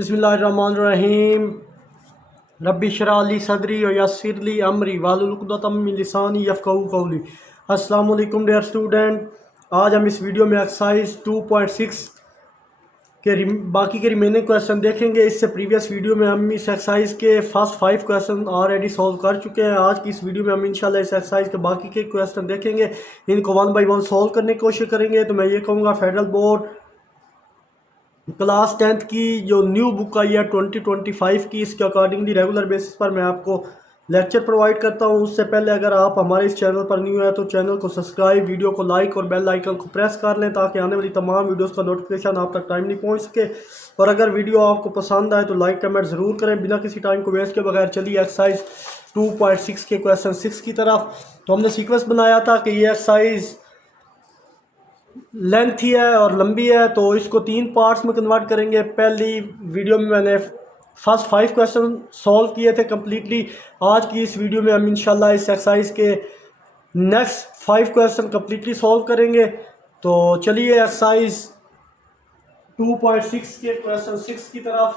बिस्मिल्लाहिर्रहमानिर्रहीम। रब्बि इश्रह ली सदरी व यस्सिर ली अमरी वाहलुल उक़दतम मिन लिसानी यफ़क़हू क़ौली। अस्सलामु अलैकुम डियर स्टूडेंट, आज हम इस वीडियो में एक्सरसाइज 2.6 के बाकी के रिमेनिंग क्वेश्चन देखेंगे। इससे प्रीवियस वीडियो में हम इस एक्सरसाइज के फर्स्ट 5 क्वेश्चन ऑलरेडी सॉल्व कर चुके हैं। आज की इस वीडियो में हम इंशाल्लाह इस एक्सरसाइज के बाकी के क्वेश्चन देखेंगे, इनको 1 बाई 1 सॉल्व करने की कोशिश करेंगे। तो मैं ये कहूँगा फेडरल बोर्ड क्लास 10th की जो न्यू बुक आई है 2025 की, इसके अकॉर्डिंगली रेगुलर बेसिस पर मैं आपको लेक्चर प्रोवाइड करता हूं। उससे पहले अगर आप हमारे इस चैनल पर न्यू है तो चैनल को सब्सक्राइब, वीडियो को लाइक और बेल आइकन को प्रेस कर लें ताकि आने वाली तमाम वीडियोस का नोटिफिकेशन आप तक टाइम नहीं पहुंच सके। और अगर वीडियो आपको पसंद आए तो लाइक कमेंट ज़रूर करें। बिना किसी टाइम को वेस्ट के बगैर चलिए एक्सरसाइज 2.6 के क्वेश्चन 6 की तरफ। तो हमने सीक्वेंस बनाया था कि ये एक्सरसाइज लेंथ ही है और लंबी है, तो इसको 3 पार्ट्स में कन्वर्ट करेंगे। पहली वीडियो में मैंने फर्स्ट 5 क्वेश्चन सॉल्व किए थे कम्प्लीटली। आज की इस वीडियो में हम इंशाल्लाह इस एक्सरसाइज के नेक्स्ट 5 क्वेश्चन कम्प्लीटली सॉल्व करेंगे। तो चलिए एक्सरसाइज 2.6 के क्वेश्चन 6 की तरफ।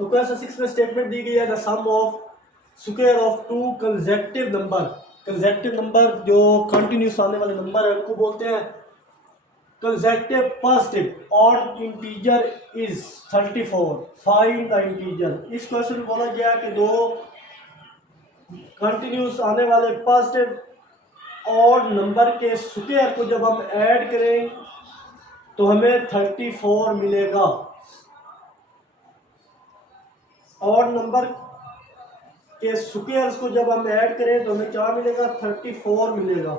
तो क्वेश्चन 6 में स्टेटमेंट दी गई है the sum of square of 2 consecutive number. Consecutive number जो कंटिन्यूस आने वाले नंबर है उनको बोलते हैं consecutive positive odd integer is 34, find the integer. इस क्वेश्चन में बोला गया कि दो कंटिन्यूस आने वाले पॉजिटिव ऑड नंबर के स्क्वायर को जब हम ऐड करें तो हमें 34 मिलेगा। ऑड नंबर के स्क्वायर्स को जब हम ऐड करें तो हमें क्या मिलेगा? 34 मिलेगा।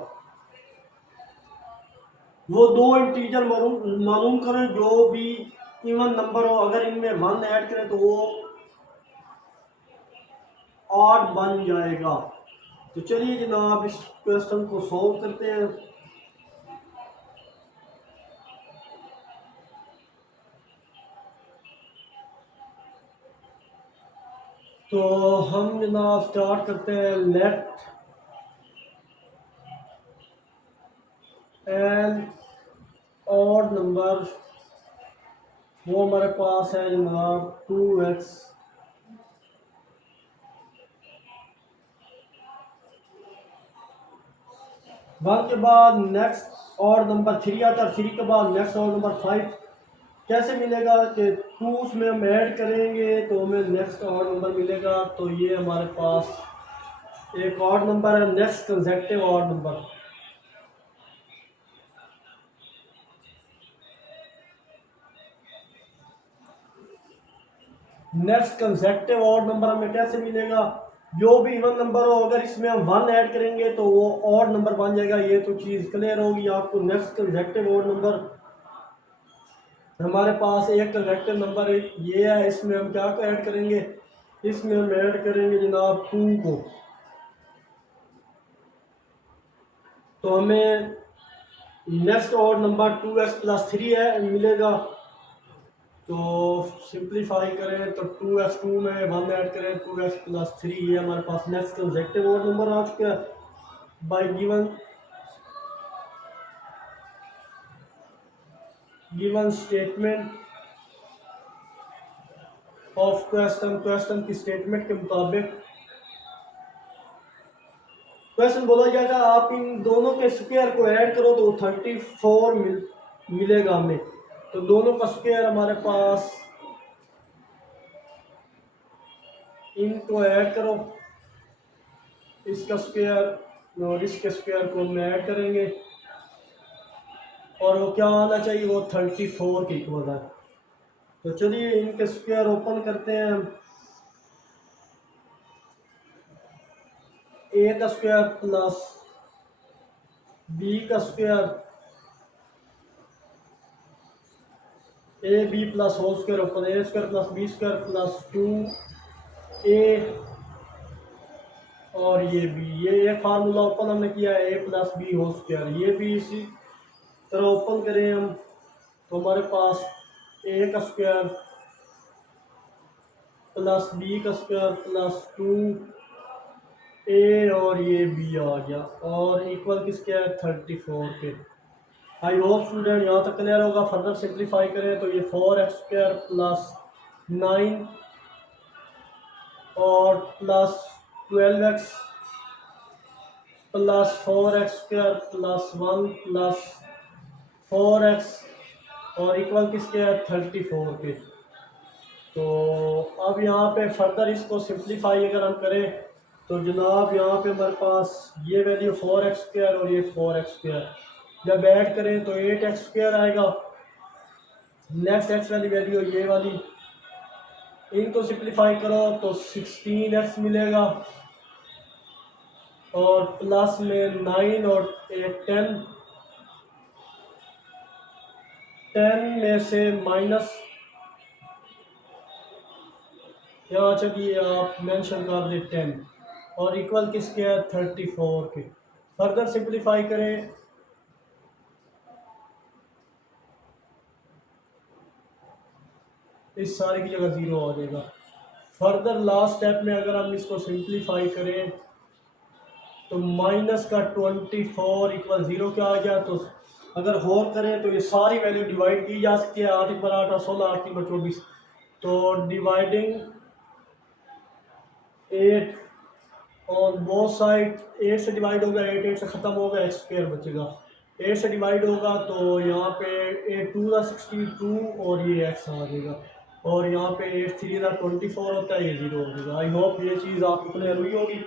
वो दो इंटीजर मालूम करें जो भी इवन नंबर हो, अगर इनमें 1 ऐड करें तो वो ऑड बन जाएगा। तो चलिए जनाब इस क्वेश्चन को सॉल्व करते हैं। तो हम जनाब स्टार्ट करते हैं। लेट एन ऑड नंबर, वो हमारे पास है जनाब 2x। वन के बाद नेक्स्ट ऑड नंबर 3 आता है, 3 के बाद नेक्स्ट ऑड नंबर 5। कैसे मिलेगा कि 2 में हम ऐड करेंगे तो हमें नेक्स्ट ऑड नंबर मिलेगा। तो ये हमारे पास एक ऑड नंबर है, next consecutive odd number. Next consecutive odd number हमें कैसे मिलेगा? जो भी इवन नंबर हो, अगर इसमें हम 1 ऐड करेंगे तो वो ऑड नंबर बन जाएगा। ये तो चीज़ क्लियर होगी आपको। नेक्स्ट कंसेक्यूटिव ऑड नंबर हमारे पास एक कंसेक्यूटिव नंबर ये है, इसमें हम क्या को ऐड करेंगे? इसमें हम ऐड करेंगे जनाब 2 को। तो हमें next odd number 2x plus 3 है मिलेगा। तो सिंप्लीफाई करें तो 2x 2 में 1 ऐड करें 2x प्लस 3, ये हमारे पास नेक्स्ट कंसेक्यूटिव ऑड नंबर आ चुका है bye given statement of question की स्टेटमेंट के मुताबिक क्वेश्चन बोला जाएगा आप इन दोनों के स्क्वायर को ऐड करो तो 34 मिलेगा हमें। तो दोनों का स्क्वायर हमारे पास, इनको ऐड करो, इसका स्क्वायर और इसके स्क्वायर को हम ऐड करेंगे और वो क्या आना चाहिए? वो 34 के इक्वल है। तो चलिए इनके स्क्वायर ओपन करते हैं। ए का स्क्वायर प्लस बी का square, a b plus whole square open, a square plus b square plus 2a और ये बी। ये एक फार्मूला ओपन हमने किया है, ए प्लस बी होल स्क्वायर। ये भी इसी तरह ओपन करें हम तो हमारे पास ए का स्क्वायर प्लस बी का स्क्वायर प्लस 2a और ये बी आ गया और इक्वल किसके है? 34 के। आई होप स्टूडेंट यहाँ तक क्लियर होगा। फर्दर सिंप्लीफाई करें तो ये 4x² प्लस 9 और plus 12x plus 4x² plus 1 plus 4x और इक्वल किसके है 34 के। तो अब यहाँ पे फर्दर इसको सिंप्लीफाई अगर हम करें तो जनाब यहाँ पे हमारे पास ये वैल्यू 4x² और ये 4x², जब ऐड करें तो 8x² आएगा। नेक्स्ट एक्स वाली वैल्यू ये वाली, इनको सिंप्लीफाई करो तो 16x मिलेगा और प्लस में 9 और 10 में से माइनस, यहाँ चलिए आप मेंशन कर दे 10 और इक्वल किसके है 34 के। फर्दर सिंप्लीफाई करें इस सारे की जगह 0 आ जाएगा। फर्दर लास्ट स्टेप में अगर हम इसको सिंप्लीफाई करें तो माइनस का 24 इक्वल 0 क्या आ गया। तो अगर गौर करें तो ये सारी वैल्यू डिवाइड की जा सकती है, 8 पर 8 और 16, 8 पर 24। तो डिवाइडिंग 8 ऑन बोथ साइड, 8 से डिवाइड होगा 8 से ख़त्म होगा, x² बचेगा। 8 से डिवाइड होगा तो यहाँ पे 8 2 62 और ये x आ जाएगा और यहाँ पे 8 3 24 होता है, ये 0 हो जाएगा। आई होप ये चीज़ आपको क्लियर हुई होगी।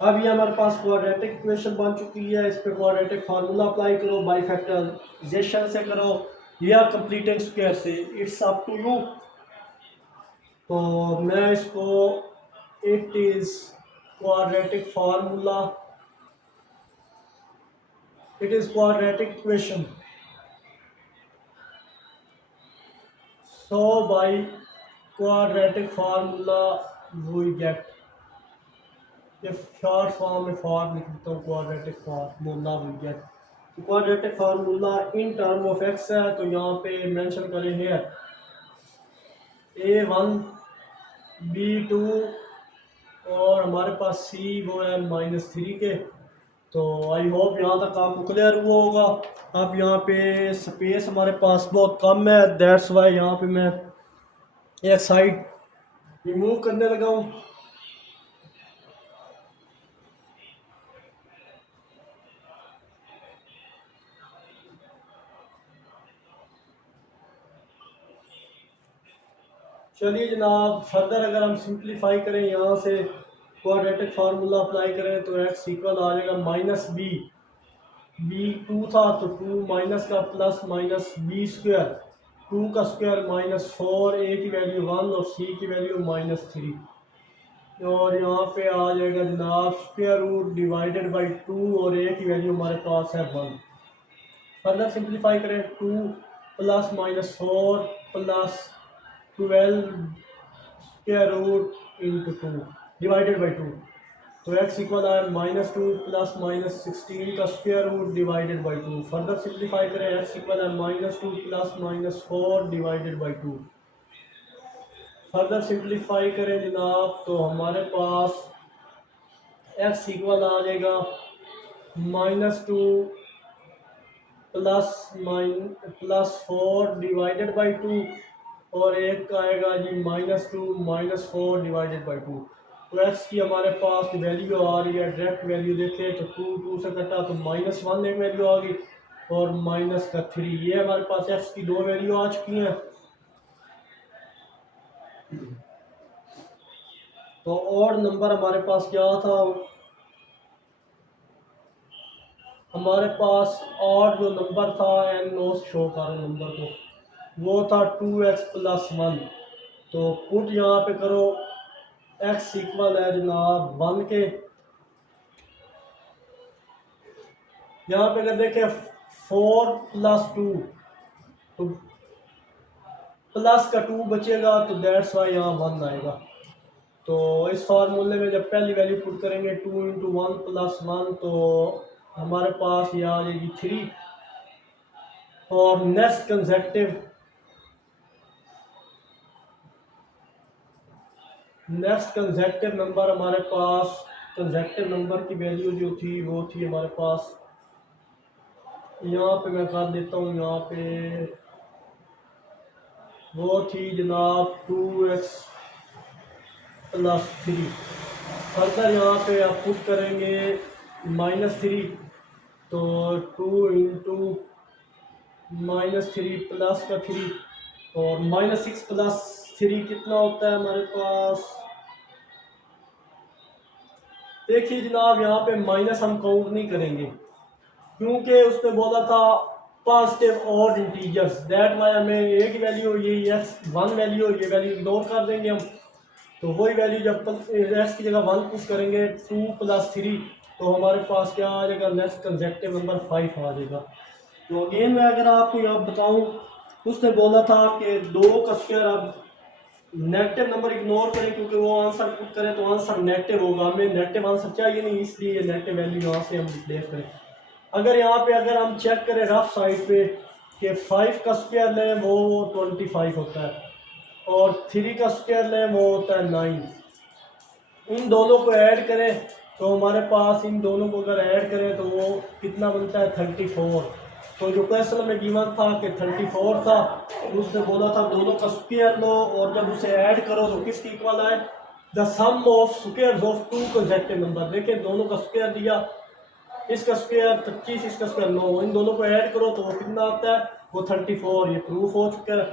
अब ये हमारे पास क्वाड्रेटिक इक्वेशन बन चुकी है, इस पर क्वाड्रेटिक फार्मूला अप्लाई करो, बाई फैक्टराइजेशन से करो या कंप्लीटिंग स्क्वायर से, इट्स अप टू यू। तो मैं इसको it is quadratic formula, it is quadratic equation, so by quadratic formula we get, if short form में फॉर्म लिख देता हूँ quadratic formula we get, तो quadratic formula in term of x है तो यहाँ पे मेंशन करें है a1 b2 और हमारे पास c वो है -3 के। तो आई होप यहाँ तक आपको क्लियर हुआ होगा। अब यहाँ पे स्पेस हमारे पास बहुत कम है, दैट्स वाई यहाँ पे मैं एक साइड रिमूव करने लगा हूँ। चलिए जनाब, फर्दर अगर हम सिंप्लीफाई करें यहाँ से क्वाड्रेटिक फार्मूला अप्लाई करें तो x इक्वल आ जाएगा -b, b 2 था तो 2 माइनस का प्लस माइनस b², 2 का स्क्वायर -4, a की वैल्यू 1 और c की वैल्यू -3 और यहाँ पे आ जाएगा जनाब स्क्वायर रूट डिवाइडेड बाई 2 और a की वैल्यू हमारे पास है 1। फर्दर सिंप्लीफाई करें 2 plus -4 plus 12 square root into 2 divided by 2, तो x इक्वल है -2 प्लस -16 का square root divided by 2। Further simplify करें x इक्वल है -2 plus -4 divided by 2। Further simplify करें जनाब तो हमारे पास x इक्वल आ जाएगा -2 प्लस 4 डिवाइडेड बाई 2 और एक का आएगा जी -2 -4 डिवाइडेड बाई 2। तो x की हमारे पास वैल्यू आ रही है, डायरेक्ट वैल्यू देखें तो 2 से कटा तो -1 एक वैल्यू आ गई और -3, ये हमारे पास x की 2 वैल्यू आ चुकी हैं। तो और नंबर हमारे पास क्या था, हमारे पास और जो नंबर था एन नोस शो कर नंबर को, वो था 2x प्लस 1। तो पुट यहाँ पे करो x इक्वल है जनाब 1 के। यहाँ पे अगर देखें 4 प्लस 2 तो प्लस का 2 बचेगा तो दैट्स वाई यहाँ 1 आएगा। तो इस फार्मूले में जब पहली वैल्यू पुट करेंगे 2 इंटू 1 प्लस 1 तो हमारे पास ये आ जाएगी 3 और नेक्स्ट कंसेक्टिव नंबर हमारे पास, कंसेक्टिव नंबर की वैल्यू जो थी वो थी हमारे पास, यहाँ पे मैं कर देता हूँ, यहाँ पे वो थी जनाब 2x+3। फर्दर यहाँ पे आप पुट करेंगे -3, तो 2 × -3 और -6+3 कितना होता है हमारे पास। देखिए जनाब यहाँ पे माइनस हम काउंट नहीं करेंगे क्योंकि उसने बोला था पॉजिटिव और इंटीजर्स, दैट वाई हमें एक वैल्यू ये x1 वैल्यू ये वैल्यू इग्नोर कर देंगे हम। तो वही वैल्यू जब x की जगह 1 पुट करेंगे 2+3 तो हमारे पास क्या आ जाएगा, नेक्स्ट कंसेक्टिव नंबर 5 आ जाएगा। तो अगेन मैं अगर आपको यहाँ बताऊँ, उसने बोला था कि 2 का स्क्वायर अब नेगेटिव नंबर इग्नोर करें क्योंकि वो आंसर पुट करें तो आंसर नेगेटिव होगा, हमें नेगेटिव आंसर चाहिए नहीं, इसलिए नेगेटिव वैल्यू यहाँ से हम डिक्लेयर करें। अगर यहाँ पे अगर हम चेक करें रफ साइड पे कि 5 का स्क्वायर लें वो 25 होता है और 3 का स्क्वायर लें वो होता है 9। इन दोनों को ऐड करें तो हमारे पास इन दोनों को अगर ऐड करें तो वो कितना बनता है 34। तो जो क्वेश्चन में गिवन था कि 34 था, उसने बोला था दोनों का स्क्वायर लो और जब उसे ऐड करो तो किसकी इक्वल आए, the sum of squares of 2 consecutive number. देखें दोनों का स्क्वायर दिया, इसका स्क्वायर 25 इसका स्क्वायर 9, इन दोनों को ऐड करो तो वो कितना आता है, वो 34। ये प्रूफ हो चुका है।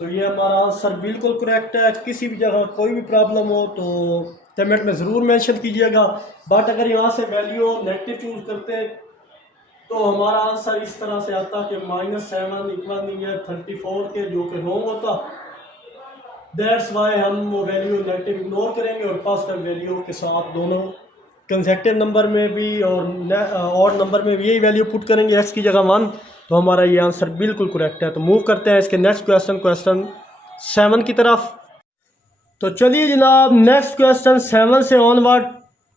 तो ये हमारा आंसर बिल्कुल करेक्ट है। किसी भी जगह कोई भी प्रॉब्लम हो तो कमेंट में ज़रूर मेंशन कीजिएगा। बट अगर यहाँ से वैल्यू नेगेटिव चूज़ करते हैं तो हमारा आंसर इस तरह से आता कि -7 इक्वल नहीं है 34 के, जो कि रॉन्ग होता। दैट्स वाई हम वो वैल्यू नेगेटिव इग्नोर करेंगे और पॉजिटिव वैल्यू के साथ दोनों कंसेक्टिव नंबर में भी और नंबर में भी यही वैल्यू पुट करेंगे x की जगह 1, तो हमारा ये आंसर बिल्कुल करेक्ट है। तो मूव करते हैं इसके नेक्स्ट क्वेश्चन 7 की तरफ। तो चलिए जनाब नेक्स्ट क्वेश्चन 7 से ऑनवर्ड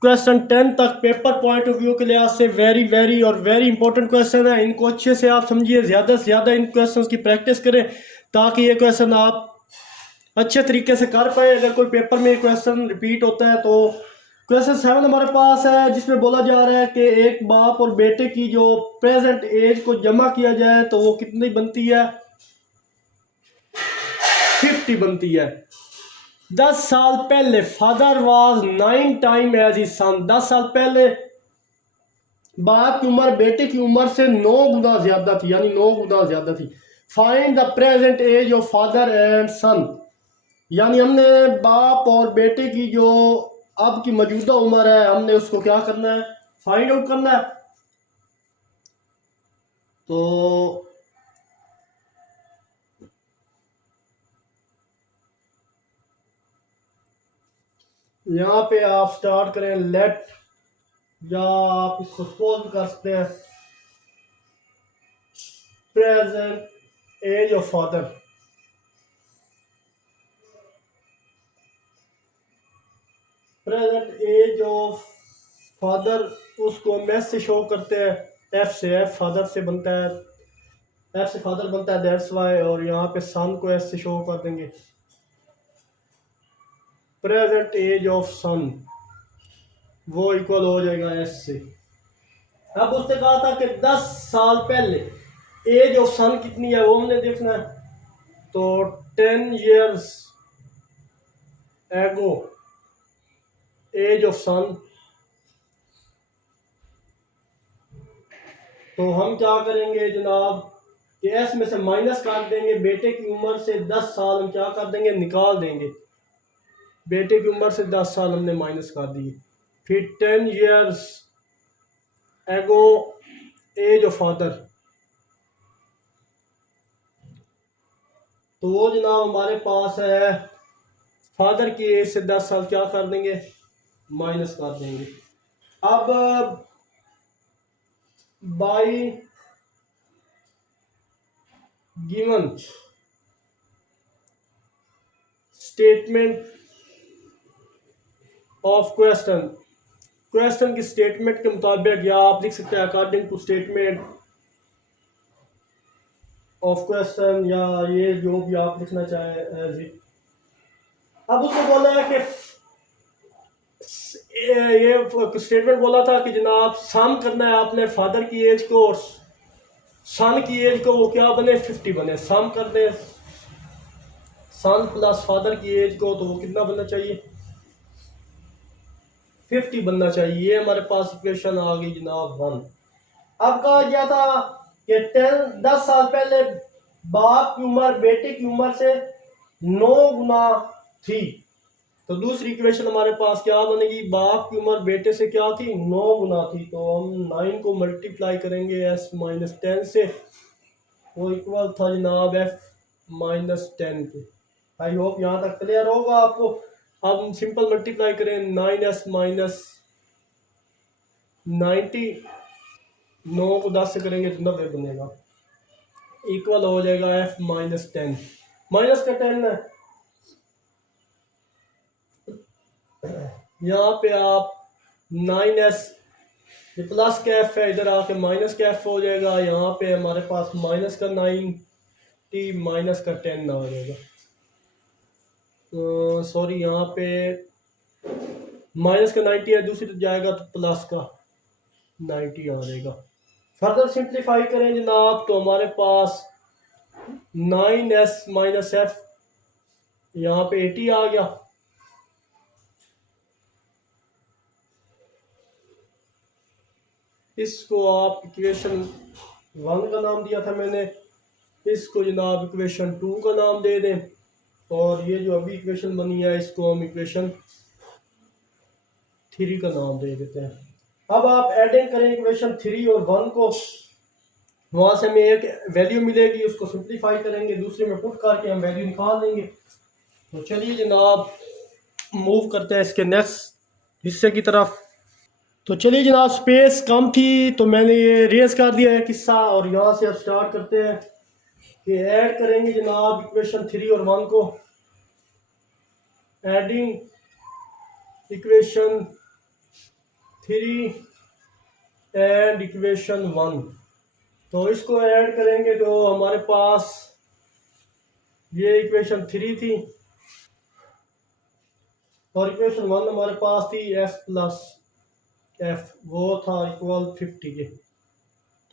क्वेश्चन 10 तक पेपर पॉइंट ऑफ व्यू के लिहाज से वेरी और वेरी इंपॉर्टेंट क्वेश्चन है। इनको अच्छे से आप समझिए, ज़्यादा से ज़्यादा इन क्वेश्चंस की प्रैक्टिस करें ताकि ये क्वेश्चन आप अच्छे तरीके से कर पाए। अगर कोई पेपर में क्वेश्चन रिपीट होता है तो क्वेश्चन 7 हमारे पास है जिसमें बोला जा रहा है कि एक बाप और बेटे की जो प्रेजेंट एज को जमा किया जाए तो वो कितनी बनती है, 50 बनती है। 10 साल पहले father was 9 time age his son. 10 साल पहले बाप की उम्र बेटे की उम्र से 9 गुना ज्यादा थी, यानी 9 गुना ज्यादा थी। Find the present age of father and son, यानी हमने बाप और बेटे की जो अब की मौजूदा उम्र है हमने उसको क्या करना है, फाइंड आउट करना है। तो यहाँ पे आप स्टार्ट करें लेट, या आप इसको सपोज कर सकते हैं present age of father. Present age of father उसको हम एस से शो करते हैं, एफ से, एफ फादर से बनता है, एफ से फादर बनता है, दैट्स वाई। और यहाँ पे सन को एस से शो कर देंगे, प्रेजेंट एज ऑफ सन वो इक्वल हो जाएगा एस से। अब उसने कहा था कि 10 साल पहले एज ऑफ सन कितनी है वो हमने देखना है। तो 10 years एगो एज ऑफ सन, तो हम क्या करेंगे जनाब कि एस में से माइनस कर देंगे, बेटे की उम्र से 10 साल हम क्या कर देंगे, निकाल देंगे। बेटे की उम्र से 10 साल हमने माइनस कर दिए। फिर 10 years एगो एज ऑफ फादर, तो वो जनाब हमारे पास है फादर की एज से 10 साल क्या कर देंगे, माइनस कर देंगे। अब by given statement of question की स्टेटमेंट के मुताबिक, या आप लिख सकते हैं according to statement of question, या ये जो भी आप लिखना चाहें। अब उसको बोला है कि ये स्टेटमेंट बोला था कि जनाब सम करना है आपने फादर की एज को और सन की एज को, वो क्या बने 50 बने। सम कर दें सन प्लस फादर की एज को, तो वो कितना बनना चाहिए, 50 बनना चाहिए। ये हमारे पास इक्वेशन आ गई जनाब 1। अब कहा गया था कि 10 साल पहले बाप की उम्र बेटे की उम्र से 9 गुना थी। तो दूसरी इक्वेशन हमारे पास क्या बनेगी, बाप की उम्र बेटे से क्या थी, 9 गुना थी। तो हम 9 को मल्टीप्लाई करेंगे s माइनस 10 से, वो इक्वल था जनाब f माइनस 10 के। आई होप यहाँ तक क्लियर होगा आपको। अब हम सिंपल मल्टीप्लाई करें, 9s माइनस 90, 9 को 10 से करेंगे तो 90 बनेगा, इक्वल हो जाएगा f माइनस 10। माइनस का 10 है, यहाँ पे आप 9s, ये प्लस का f है, इधर आके माइनस का f हो जाएगा। यहाँ पे हमारे पास माइनस का 90 माइनस का 10 आ जाएगा। सॉरी, यहाँ पे माइनस का 90 है, दूसरी तरफ जाएगा तो प्लस का 90 आ जाएगा। फर्दर सिंप्लीफाई करें जनाब तो हमारे पास 9s माइनस f, यहाँ पे 80 आ गया। इसको आप इक्वेशन 1 का नाम दिया था मैंने, इसको जनाब इक्वेशन 2 का नाम दे दें, और ये जो अभी इक्वेशन बनी है इसको हम इक्वेशन 3 का नाम दे देते हैं। अब आप एडिंग करें इक्वेशन 3 और 1 को, वहाँ से हमें एक वैल्यू मिलेगी, उसको सिंप्लीफाई करेंगे, दूसरे में पुट करके हम वैल्यू निकाल लेंगे। तो चलिए जनाब मूव करते हैं इसके नेक्स्ट हिस्से की तरफ। तो चलिए जनाब, स्पेस कम थी तो मैंने ये रेज कर दिया है किस्सा, और यहाँ से अब स्टार्ट करते हैं कि ऐड करेंगे जनाब इक्वेशन 3 और 1 को। एडिंग इक्वेशन 3 एंड इक्वेशन 1, तो इसको ऐड करेंगे तो हमारे पास ये इक्वेशन 3 थी और इक्वेशन 1 हमारे पास थी s प्लस एफ, वो था इक्वल 50 के।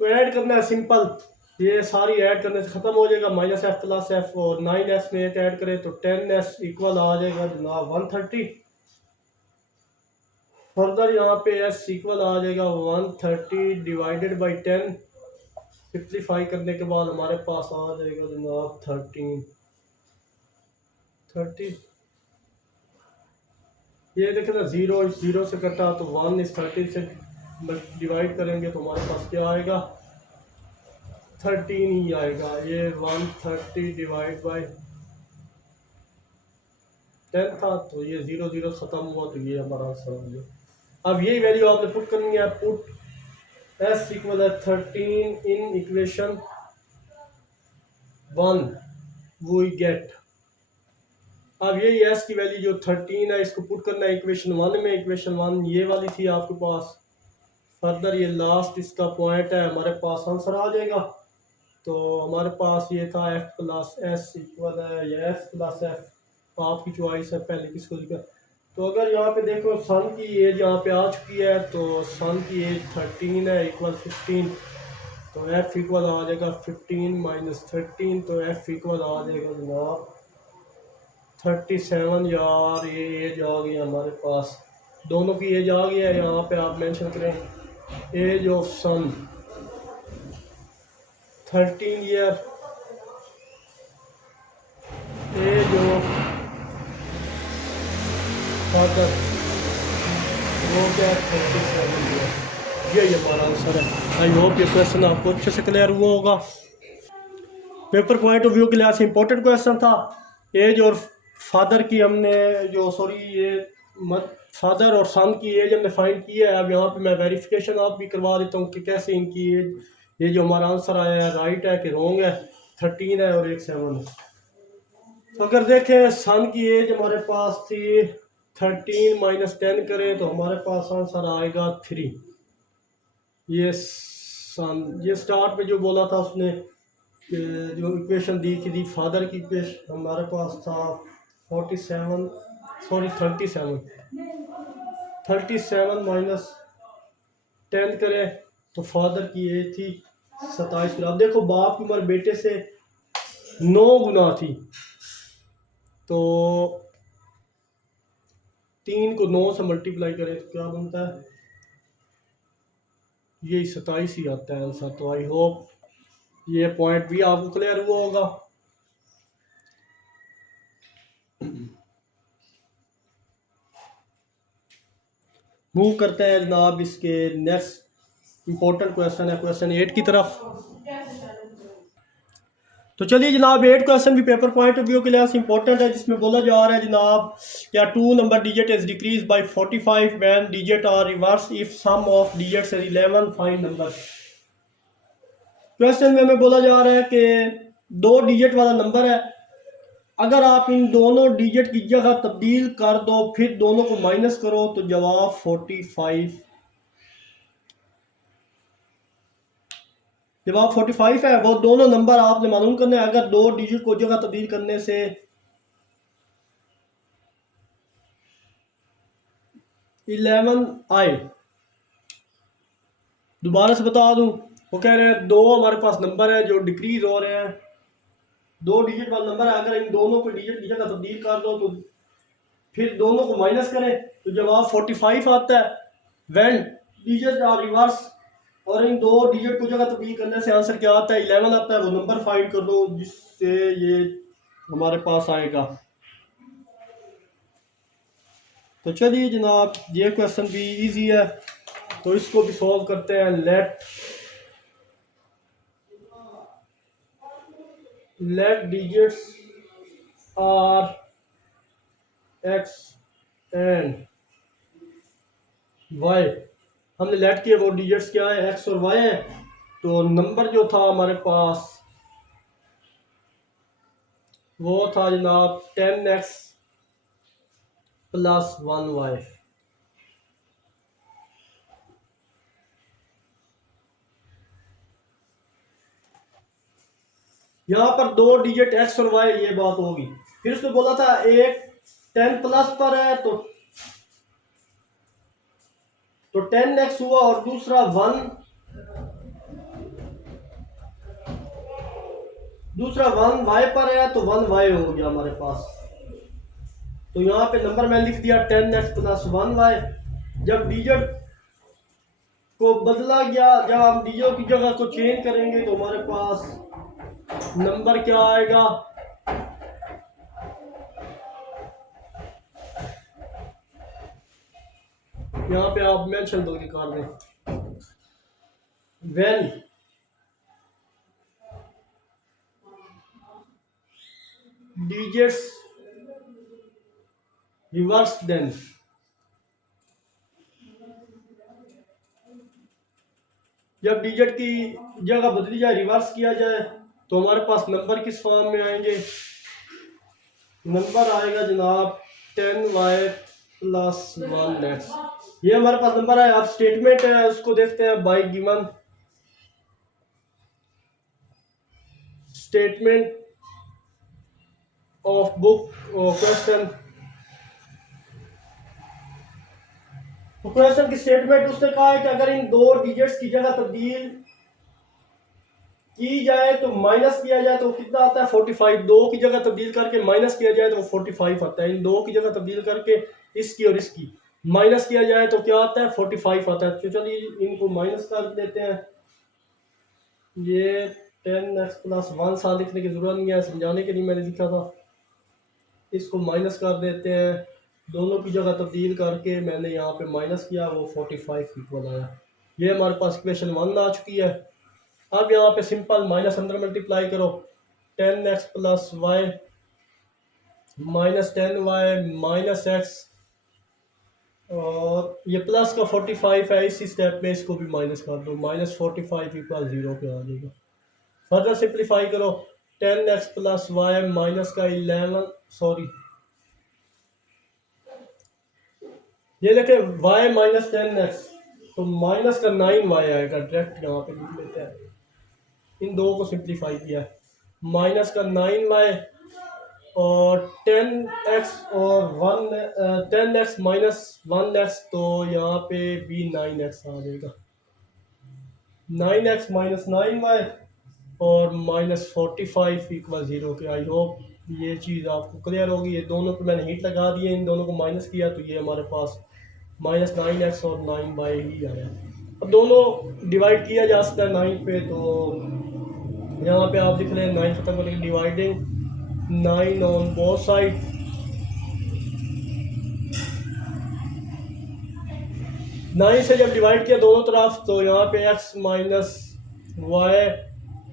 तो ऐड करना है सिंपल, ये सारी ऐड करने से ख़त्म हो जाएगा, माइनस एफ प्लस एफ, और 9s में एक ऐड करें तो 10s इक्वल आ जाएगा जनाब 130। फर्दर यहाँ पे s इक्वल आ जाएगा 130 डिवाइडेड बाई 10, सिंप्लीफाई करने के बाद हमारे पास आ जाएगा जनाब 30। ये देखें ना, 0 इस 0 से कटा तो 1 इस 30 से डिवाइड करेंगे तो हमारे पास क्या आएगा, 13 ही आएगा। ये 130 डिवाइड बाई 10 था, तो ये 0 0 ख़त्म हुआ, तो ये हमारा आंसर आ गया। अब यही वैल्यू आपने पुट करनी है, पुट s इक्वल है 13 इन इक्वेशन 1 वी गेट। अब यही s की वैल्यू जो 13 है इसको पुट करना है इक्वेशन 1 में। इक्वेशन 1 ये वाली थी आपके पास, फर्दर ये लास्ट इसका पॉइंट है, हमारे पास आंसर आ जाएगा। तो हमारे पास ये था f प्लस एस इक्वल है या s प्लस एफ, आपकी चॉइस है पहले किसको लिखा। तो अगर यहाँ पे देखो सन की एज यहाँ पे आ चुकी है, तो सन की एज 13 है इक्वल 15, तो f इक्वल आ जाएगा 15 माइनस 13, तो f इक्वल आ जाएगा जनाब 37। यार ये एज आ गई हमारे पास, दोनों की एज आ गई है। यहाँ पे आप मेंशन करें age of son 13 year, age of father वो क्या 37 ईयर। यही हमारा आंसर है। आई होप ये क्वेश्चन आपको अच्छे से क्लियर हुआ होगा। पेपर पॉइंट ऑफ व्यू के लिहाज से इंपॉर्टेंट क्वेश्चन था। एज और फादर की हमने जो ये फादर और सन की एज हमने फाइंड की है। अब यहाँ पे मैं वेरिफिकेशन आप भी करवा देता हूँ कि कैसे इनकी एज, ये जो हमारा आंसर आया है राइट है कि रॉन्ग है। 13 है और एक 7 है। तो अगर देखें सन की एज हमारे पास थी 13 माइनस 10 करें तो हमारे पास आंसर आएगा 3। ये सन, ये स्टार्ट में जो बोला था उसने जो इक्वेशन दी थी फादर की इक्वेशन, हमारे पास था 37 माइनस 10 करें तो फादर की एज थी 27। अब देखो बाप की उम्र बेटे से 9 गुना थी, तो 3 को 9 से मल्टीप्लाई करें तो क्या बनता है, ये 27 ही आता है आंसर। तो आई होप ये पॉइंट भी आपको क्लियर हुआ होगा। मूव करते हैं जनाब इसके नेक्स्ट इंपॉर्टेंट क्वेश्चन है, क्वेश्चन 8 की तरफ। तो चलिए जनाब 8 क्वेश्चन भी पेपर पॉइंट ऑफ व्यू के लिहाज से इंपॉर्टेंट है, जिसमें बोला जा रहा है जनाब क्या 2 number digit is decrease by 45 when digit are reverse if sum of digits is 11 find number. Question में हमें बोला जा रहा है कि 2 डिजिट वाला नंबर है, अगर आप इन दोनों डिजिट की जगह तब्दील कर दो फिर दोनों को माइनस करो तो जवाब 45, जवाब 45 है। वो दोनों नंबर आपने मालूम करने हैं। अगर 2 डिजिट को जगह तब्दील करने से 11 आए, दोबारा से बता दूं, वो कह रहे हैं 2 हमारे पास नंबर है जो डिक्रीज हो रहे हैं, 2 डिजिट वाला नंबर है, अगर इन दोनों को डिजिट की जगह तब्दील कर दो तो फिर दोनों को माइनस करें तो जवाब 45 आता है। व्हेन डिजिट आर रिवर्स, और इन 2 डिजिट को जगह तब्दील करने से आंसर क्या आता है, 11 आता है। वो नंबर फाइंड कर दो जिससे ये हमारे पास आएगा। तो चलिए जनाब ये क्वेश्चन भी इजी है, तो इसको भी सॉल्व करते हैं। Let digits are x and y, हमने लेट किया वो डिजिट्स क्या है, एक्स और वाई है। तो नंबर जो था हमारे पास वो था जनाब 10x प्लस 1y। यहाँ पर 2 डिजिट x और y, ये बात होगी। फिर उसने बोला था एक 10 प्लस पर है तो 10x हुआ, और दूसरा 1y पर है तो 1y हो गया हमारे पास। तो यहाँ पे नंबर मैं लिख दिया 10x प्लस 1y। जब डिजिट को बदला गया, जब हम डिजिट की जगह को चेंज करेंगे तो हमारे पास नंबर क्या आएगा, यहाँ पे आप मेंशन दो निकाल दें। व्हेन डिजिट्स रिवर्स, देन जब डिजिट की जगह बदली जाए, रिवर्स किया जाए, तो हमारे पास नंबर किस फॉर्म में आएंगे, नंबर आएगा जनाब 10y प्लस 1x। ये हमारे पास नंबर है। अब स्टेटमेंट है उसको देखते हैं। Bye given statement of book question, तो क्वेश्चन की स्टेटमेंट उसने कहा है कि अगर इन 2 डिजिट्स की जगह तब्दील की जाए तो माइनस किया जाए तो कितना आता है 45। 2 की जगह तब्दील करके माइनस किया जाए तो 45 आता है। इन 2 की जगह तब्दील करके इसकी और इसकी माइनस किया जाए तो क्या आता है 45 आता है। तो चलिए इनको माइनस कर देते हैं। ये 10x प्लस 1 साल लिखने की जरूरत नहीं है, समझाने के लिए मैंने लिखा था। इसको माइनस कर देते हैं, दोनों की जगह तब्दील करके मैंने यहाँ पे माइनस किया, वो 45 इक्वल आया। ये हमारे पास इक्वेशन 1 आ चुकी है। अब यहाँ पे सिंपल माइनस अंदर मल्टीप्लाई करो, 10x plus y minus 10y minus x, और ये प्लस का 45 है, इसी स्टेप में इसको भी माइनस कर दो, माइनस 45 इक्वल 0 पे आ जाएगा। फर्दर सिंप्लीफाई करो, 10x प्लस वाई माइनस का 11, सॉरी ये देखे y माइनस 10x, तो माइनस का 9y आएगा। डायरेक्ट यहाँ पे लिख लेते हैं, इन दो को सिंप्लीफाई किया, माइनस का 9y और 10x और 10x माइनस 1x, तो यहाँ पे भी 9x आ जाएगा। 9x माइनस 9y और माइनस 45 इक्वल 0 के। आई होप ये चीज़ आपको क्लियर होगी। ये दोनों को मैंने हीट लगा दिए, इन दोनों को माइनस किया तो ये हमारे पास -9x और 9y ही आ रहा है। अब दोनों डिवाइड किया जा सकता है 9 पे, तो यहाँ पे आप लिख रहे हैं 9 खत्म करके डिवाइडिंग 9 ऑन बोथ साइड। 9 से जब डिवाइड किया दोनों तरफ तो यहाँ पे x माइनस वाई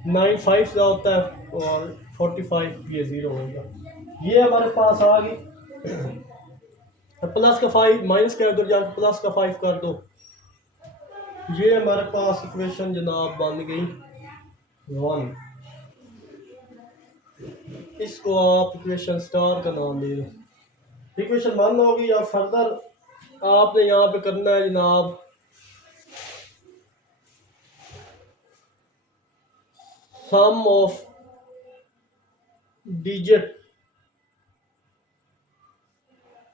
9 5 का होता है और 45 ये 0 होगा। ये हमारे पास आ गई। प्लस का 5 माइनस का उधर जाकर प्लस का 5 कर दो। ये हमारे पास इक्वेशन जनाब बन गई 1। इसको आप इक्वेशन स्टार का नाम दे दो। इक्वेशन 1 होगी। या फर्दर आपने यहाँ पे करना है जनाब sum of digit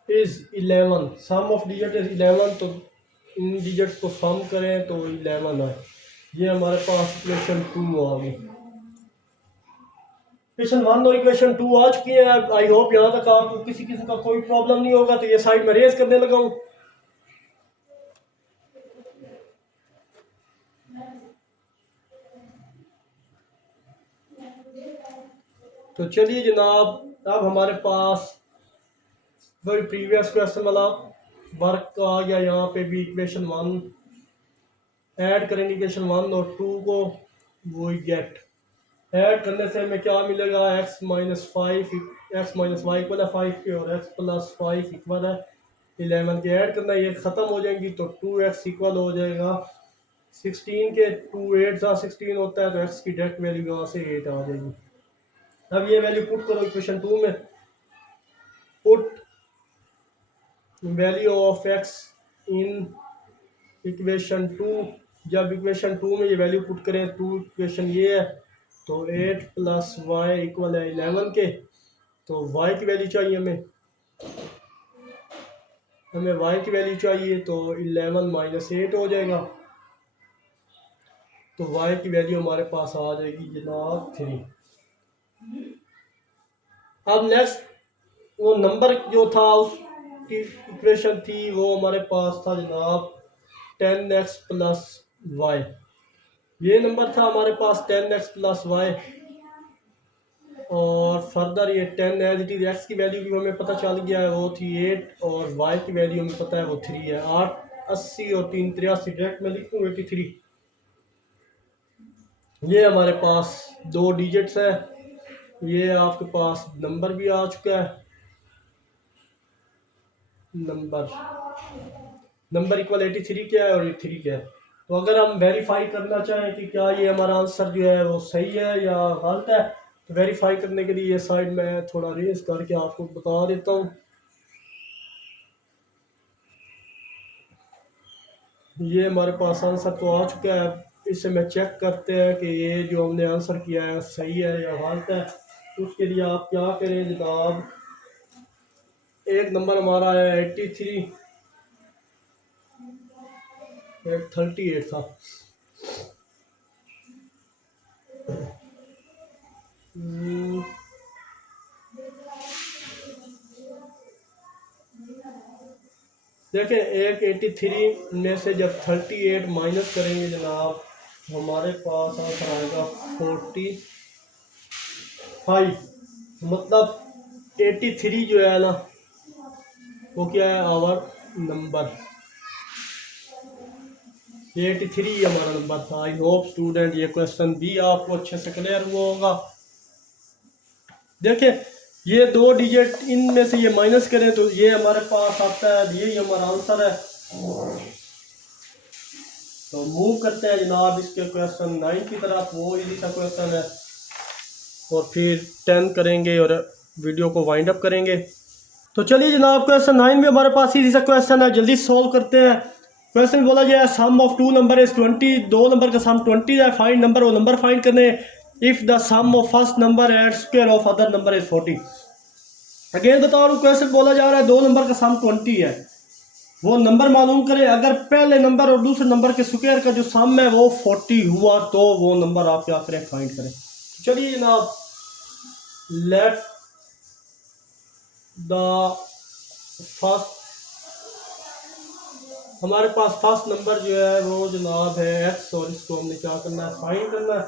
is 11। Sum of digit is 11, तो इन डिजिट्स को सम करें तो 11 है। ये हमारे पास इक्वेशन 2 आ गई। इक्वेशन 1 और इक्वेशन 2 आ चुकी है। आई होप यहाँ तक आपको किसी किस्म का कोई प्रॉब्लम नहीं होगा। तो ये साइड में रेज करने लगा हूँ। तो चलिए जनाब, अब हमारे पास वही प्रीवियस क्वेश्चन वाला वर्क आ गया। यहाँ पे भी इक्वेशन 1 ऐड करेंगे, इक्वेशन 1 और 2 को, वही गेट ऐड करने से हमें क्या मिलेगा, x minus 5 x minus y equal है 5 के और x प्लस 5 इक्वल है 11 के। ऐड करना ये ख़त्म हो जाएंगी तो 2x इक्वल हो जाएगा 16 के। 2 8 16 होता है तो x की डायरेक्ट वैल्यू यहाँ से 8 आ जाएगी। अब ये वैल्यू पुट करो इक्वेशन 2 में। Put value of x in equation 2। जब इक्वेशन 2 में ये वैल्यू पुट करें, 2 इक्वेशन ये है तो 8 प्लस वाई इक्वल है 11 के। तो y की वैल्यू चाहिए हमें y की वैल्यू चाहिए तो 11 माइनस 8 हो जाएगा। तो y की वैल्यू हमारे पास आ जाएगी जनाब 3। अब नेक्स्ट वो नंबर जो था उसकी इक्वेशन थी वो हमारे पास था जनाब 10x प्लस वाई। ये नंबर था हमारे पास 10x प्लस वाई और फर्दर ये 10 एज इट इज। एक्स की वैल्यू भी हमें पता चल गया है, वो थी 8 और वाई की वैल्यू हमें पता है वो 3 है। 8 80 और 3 83, डायरेक्ट में लिखूँ 83। ये हमारे पास 2 डिजिट्स है। ये आपके पास नंबर भी आ चुका है। नंबर इक्वल 83 क्या है और ये 3 क्या है। तो अगर हम वेरीफाई करना चाहें कि क्या ये हमारा आंसर जो है वो सही है या गलत है, तो वेरीफाई करने के लिए ये साइड में थोड़ा रेस करके आपको बता देता हूँ। ये हमारे पास आंसर तो आ चुका है। इससे मैं चेक करते हैं कि ये जो हमने आंसर किया है सही है या गलत है। तो उसके लिए आप क्या करें जनाब, एक नंबर हमारा है 83, एक 38 था। देखें, एक 83 में से जब 38 माइनस करेंगे जनाब, हमारे पास आंसर आएगा 45। मतलब 83 जो है ना वो क्या है, आवर नंबर। ये 83 हमारा नंबर था। आई होप स्टूडेंट ये क्वेश्चन भी आपको अच्छे से क्लियर हुआ होगा। देखिए, ये 2 डिजिट इनमें से ये माइनस करें तो ये हमारे पास आता है, यही हमारा आंसर है। तो मूव करते हैं जनाब इसके क्वेश्चन 9 की तरफ। वो इजी सा क्वेश्चन है और फिर 10 करेंगे और वीडियो को वाइंड अप करेंगे। तो चलिए जनाब, क्वेश्चन 9 में हमारे पास इजी सा क्वेश्चन है, जल्दी सॉल्व करते हैं। क्वेश्चन बोला गया है sum of 2 number is 20। 2 number का सम 20 है। फाइंड नंबर, वो नंबर फाइंड करने। If the sum of first number and square of other number is 40। Again बता रहा हूँ, क्वेश्चन बोला जा रहा है 2 नंबर का सम 20 है, वो नंबर मालूम करें। अगर पहले नंबर और दूसरे नंबर के स्क्वायर का जो सम है वो 40 हुआ तो वो नंबर आप क्या करें, फाइंड करें। चलिए जनाब, लेट द फर्स्ट, हमारे पास फर्स्ट नंबर जो है वो जनाब है एक्स, और इसको हमने क्या करना है, फाइंड करना है।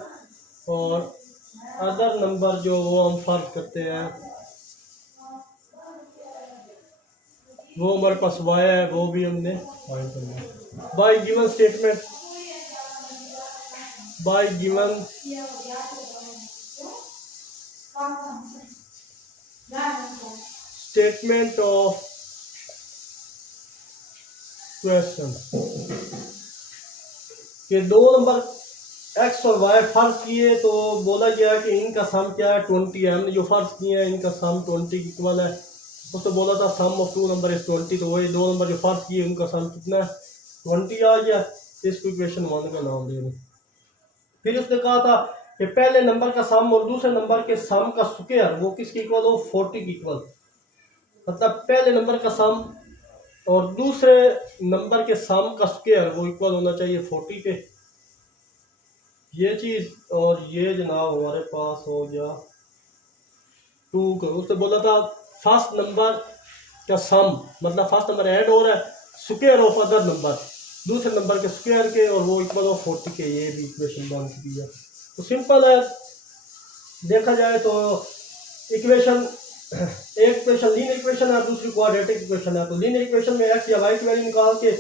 और अदर नंबर जो वो हम फर्ज करते हैं वो हमारे पास वाई है, वो भी हमने फाइंड करना है। Bye given statement, bye given statement of question कि दो नंबर एक्स और वाई फर्ज किए, तो बोला गया कि इनका सम क्या है, 20 है। हमने जो फर्ज किए हैं इनका सम 20 की इक्वल है। उसने बोला था सम ऑफ टू नंबर इज 20, तो वही दो नंबर जो फर्ज किए उनका सम कितना है, 20 आ गया। इसको इक्वेशन 1 का नाम दे दें। फिर उसने कहा था कि पहले नंबर का सम और दूसरे नंबर के सम का स्क्वायर वो किसकी इक्वल हो, 40 की इक्वल। मतलब पहले नंबर का सम और दूसरे नंबर के सम का स्क्वायर वो इक्वल होना चाहिए 40 के, ये चीज़। और ये जनाब हमारे पास हो गया 2 का। उसने बोला था फर्स्ट नंबर का सम, मतलब फर्स्ट नंबर ऐड हो रहा है स्क्वायर ऑफ अदर नंबर, दूसरे नंबर के स्क्वायर के, और वो इक्वल ऑफ 40 के। ये भी इक्वेशन बन चुकी है। तो सिंपल है, देखा जाए तो इक्वेशन एक इक्वेशन लीनियर इक्वेशन है, दूसरी क्वाड्रेटिक इक्वेशन है। तो लीनियर इक्वेशन में एक्स या वाई की वैल्यू निकाल के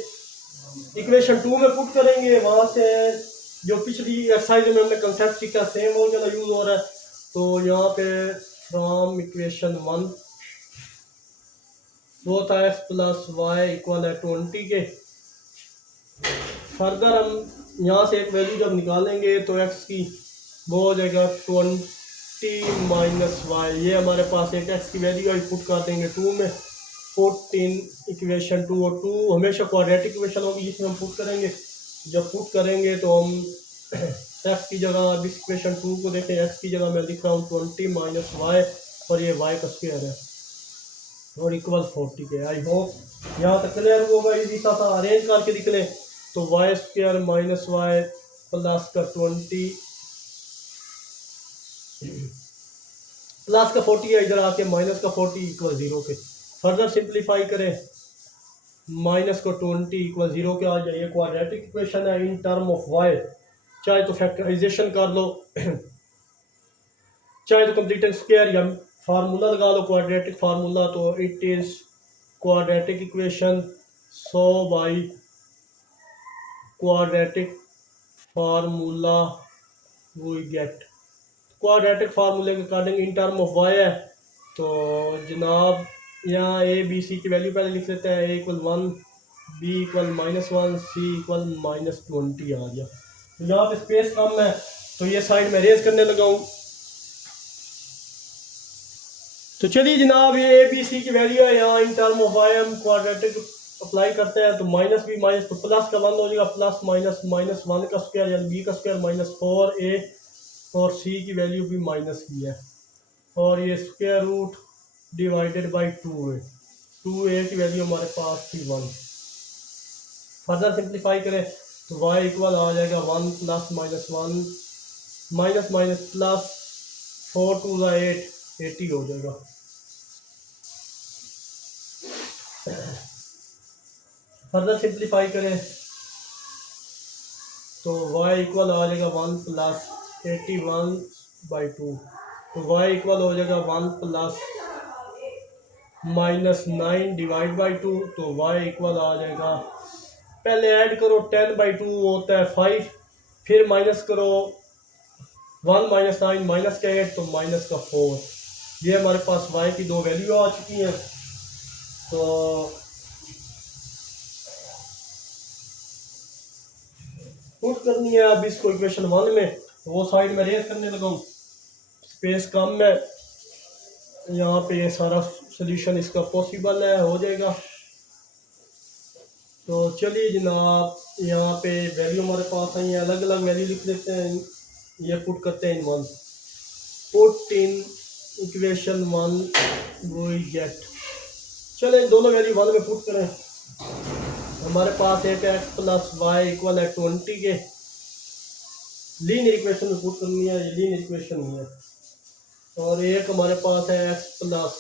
इक्वेशन 2 में पुट करेंगे, वहाँ से जो पिछली एक्सरसाइज में हमने कंसेप्ट सीखा सेम हो गया, यूज हो रहा है। तो यहाँ पे फ्रॉम इक्वेशन 1 वो था एक्स प्लस वाई इक्वल है 20 के। फर्दर हम यहाँ से एक वैल्यू जब निकालेंगे तो एक्स की वो हो जाएगा 20 माइनस वाई। ये हमारे पास एक एक्स की वैल्यू आई, पुट कर देंगे 2 में, 14 इक्वेशन 2, और 2 हमेशा क्वाड्रेटिक इक्वेशन होगी जिसमें हम पुट करेंगे। जब पुट करेंगे तो हम एक्स की जगह, अब इस इक्वेशन 2 को देखें, एक्स की जगह मैं लिख रहा हूँ 20 माइनस वाई, और ये वाई का स्क्वायर है, और इक्वल 40 के। आई होप यहाँ तक क्लियर होगा। इसी सा अरेंज करके लिख लें तो y square minus y plus का 20 प्लस का 40 है, इधर आके माइनस का 40 इक्वल 0 के। फर्दर सिंप्लीफाई करें, माइनस को 20 इक्वल 0 के आ जाए। ये क्वाड्रेटिक इक्वेशन है इन टर्म ऑफ वाई, चाहे तो फैक्टराइजेशन कर लो चाहे तो कंप्लीटेड स्क्वायर, या फार्मूला लगा लो क्वाड्रेटिक फार्मूला। तो it is quadratic equation, so by quadratic formula we get. Quadratic फार्मूले के according in term of y है, तो जनाब यहाँ ए बी सी की वैल्यू पहले लिख लेते हैं। ए इक्वल 1, बी इक्वल -1, सी इक्वल -20 आ गया। तो यहाँ पे स्पेस कम है तो ये साइड में रेज करने लगा हूँ। तो चलिए जनाब ये ए बी सी की वैल्यू है, यहाँ इन टर्म ऑफ वाई हम क्वाड्रेटिक अप्लाई करते हैं। तो माइनस भी माइनस, तो प्लस का 1 हो जाएगा, प्लस माइनस -1 का स्क्वायर यानी बी का स्क्वायर -4a, और सी की वैल्यू भी माइनस की है, और ये स्क्वायर रूट डिवाइडेड बाई 2 है। 2a की वैल्यू हमारे पास थी 1। फर्दर सिंप्लीफाई करें तो y इक्वल आ जाएगा 1 प्लस -1 माइनस माइनस प्लस 4 2 8, 80 हो जाएगा। फर्दर सिंप्लीफाई करें तो y इक्वल आ जाएगा 1 प्लस 81/2, तो y इक्वल हो जाएगा 1 प्लस -9 डिवाइड बाई 2, तो y इक्वल आ जाएगा, पहले ऐड करो 10/2 होता है 5, फिर माइनस करो 1 माइनस 9 माइनस का 8 तो माइनस का 4। ये हमारे पास y की दो वैल्यू आ चुकी हैं। तो पुट करनी है अब इसको इक्वेशन 1 में, तो वो साइड में रेज करने लगा हूँ, स्पेस कम है, यहाँ पे ये सारा सोल्यूशन इसका पॉसिबल है, हो जाएगा। तो चलिए जनाब यहाँ पे वैल्यू हमारे पास आई है, अलग अलग वैल्यू लिख लेते हैं, ये पुट करते हैं in 1, put in equation 1 we get. चले दोनों वैल्यू 1 में पुट करें, हमारे पास एक एक्स प्लस वाई इक्वल है 20 के। लीनियर इक्वेशन में पुट करनी है, ये लीनियर इक्वेशन नहीं है। और एक हमारे पास है एक्स प्लस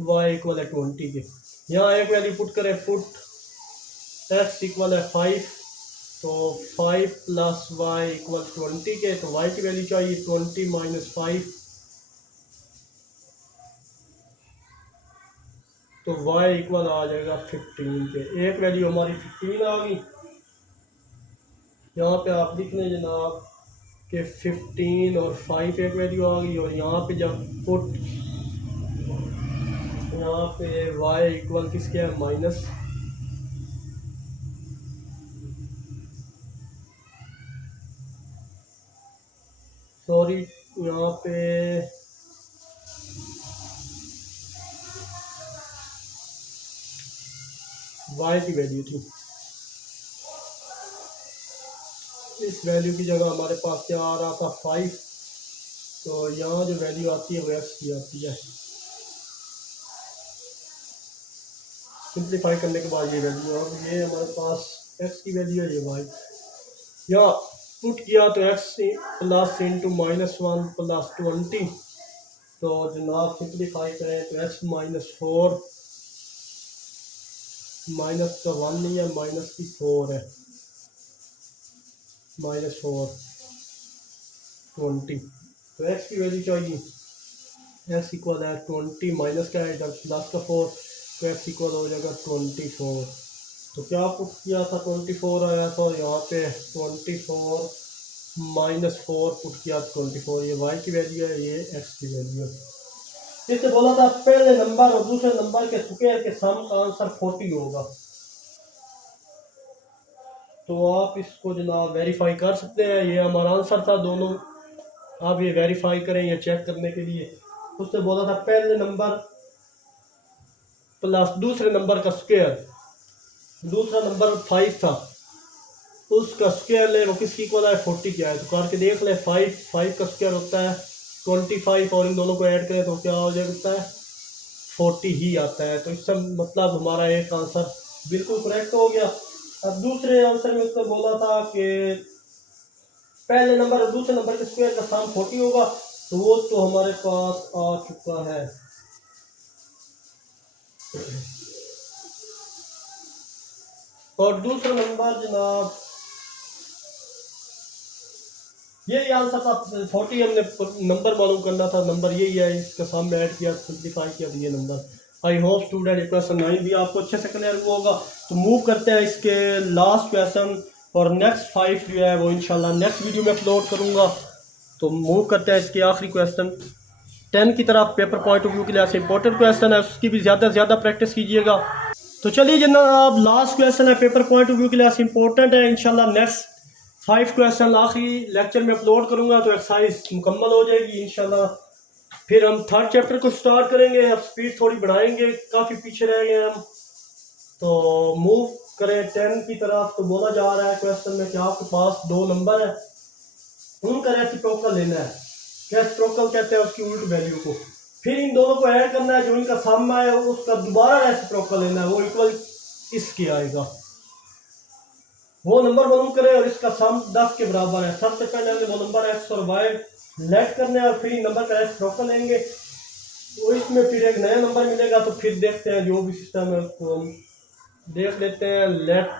वाई इक्वल है 20 के। यहाँ एक वैल्यू पुट करें, पुट एक्स इक्वल है 5, तो 5 प्लस वाई इक्वल 20 के। तो वाई की वैल्यू चाहिए 20 माइनस 5, तो y इक्वल आ जाएगा 15 के। एक वैल्यू हमारी 15 आ गई। यहाँ पे आप लिख लें जनाब कि 15 और 5 एक वैल्यू आ गई। और यहाँ पे जब पुट, यहाँ पे y इक्वल किसके है, माइनस, सॉरी यहाँ पे y की वैल्यू थी, इस वैल्यू की जगह हमारे पास क्या आ रहा था 5, तो यहाँ जो वैल्यू आती है वो x की आती है। सिंप्लीफाई करने के बाद ये वैल्यू, अब ये हमारे पास x की वैल्यू है, ये y यहाँ पुट किया तो x प्लस इंटू -1 प्लस 20, तो जनाब सिंप्लीफाई करें तो x -4, माइनस का 1 नहीं है, माइनस की 4 है, -4 20, तो x की वैल्यू चाहिए, x इक्वल है 20, माइनस का है इधर प्लस का 4, तो x इक्वल हो जाएगा 24। तो क्या पुट किया था 24 आया, तो यहाँ पे 24 -4 पुट किया 24, ये y की वैल्यू है, ये x की वैल्यू है। इससे बोला था पहले नंबर और दूसरे नंबर के स्क्वायर के सम का आंसर 40 होगा। तो आप इसको जनाब वेरीफाई कर सकते हैं, ये हमारा आंसर था दोनों। आप ये वेरीफाई करें या चेक करने के लिए। उसने बोला था पहले नंबर प्लस दूसरे नंबर का स्क्वायर, दूसरा नंबर 5 था, उसका स्क्वायर ले वो किसकी इक्वल है, 40 क्या है। तो करके देख ले, 5 का स्क्वायर होता है 25, और इन दोनों को ऐड करें तो क्या हो जाता है, 40 ही आता है। तो इससे मतलब हमारा एक आंसर बिल्कुल करेक्ट हो गया। अब दूसरे आंसर में उसने बोला था कि पहले नंबर और दूसरे नंबर के स्क्वायर का सम 40 होगा, तो वो तो हमारे पास आ चुका है। और दूसरा नंबर जनाब यही आंसर था, 40 हमने नंबर मालूम करना था, नंबर यही है, इसका सम में ऐड किया, सिंप्लीफाई किया, तो ये नंबर। आई होप स्टूडेंट ये क्वेश्चन 9 भी आपको अच्छे से क्लियर हुआ होगा। तो मूव करते हैं इसके लास्ट क्वेश्चन, और नेक्स्ट 5 जो है वो इंशाल्लाह नेक्स्ट वीडियो में अपलोड करूँगा। तो मूव करते हैं इसके आखिरी क्वेश्चन 10 की तरफ। पेपर पॉइंट ऑफ व्यू के लिए ऐसे इंपॉर्टेंट क्वेश्चन है, उसकी भी ज़्यादा से ज़्यादा प्रैक्टिस कीजिएगा। तो चलिए जनाब लास्ट क्वेश्चन है, पेपर पॉइंट ऑफ व्यू के लिए ऐसे इंपॉर्टेंट है, इंशाल्लाह नेक्स्ट 5 क्वेश्चन आखिरी लेक्चर में अपलोड करूँगा, तो एक्सरसाइज मुकम्मल हो जाएगी इंशाल्लाह। फिर हम थर्ड चैप्टर को स्टार्ट करेंगे, अब स्पीड थोड़ी बढ़ाएंगे, काफ़ी पीछे रह गए हम। तो मूव करें 10 की तरफ। तो बोला जा रहा है क्वेश्चन में कि आपके पास 2 नंबर है, उनका रेसिप्रोकल लेना है। रेसिप्रोकल कहते हैं उसकी उल्ट वैल्यू को, फिर इन दोनों को ऐड करना है, जो इनका सम है उसका दोबारा रेसिप्रोकल लेना है, वो इक्वल इसके आएगा। वो नंबर मालूम करें और इसका सम 10 के बराबर है। सबसे पहले हमें वो नंबर x और y लेट करने हैं, और फिर नंबर का रेसिप्रोकल लेंगे, तो इसमें फिर एक नया नंबर मिलेगा। तो फिर देखते हैं, जो भी सिस्टम है उसको हम देख लेते हैं। लेट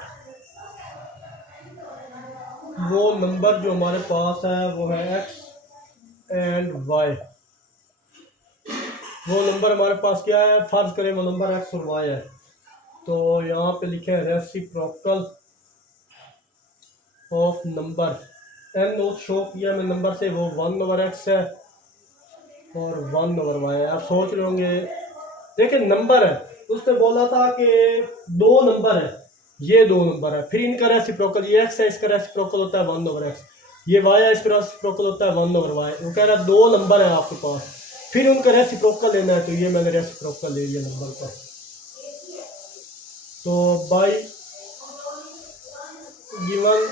वो नंबर जो हमारे पास है वो है x एंड y। वो नंबर हमारे पास क्या है, फर्ज करें वो नंबर x और y है, तो यहाँ पे लिखे हैं reciprocal of number n note show किया मैं नंबर से, वो 1/x है और 1/y है। आप सोच रहे होंगे देखिए नंबर है, उसने बोला था कि 2 नंबर है, ये 2 नंबर है, फिर इनका रेसिप्रोकल, ये x है, इसका रेसिप्रोकल होता है 1/x, ये y है, इसका रेसिप्रोकल होता है 1/y। वो कह रहा है 2 नंबर है आपके पास, फिर उनका रेसिप्रोकल लेना है, तो ये मैंने रेसिप्रोकल ले लिया नंबर का। तो bye given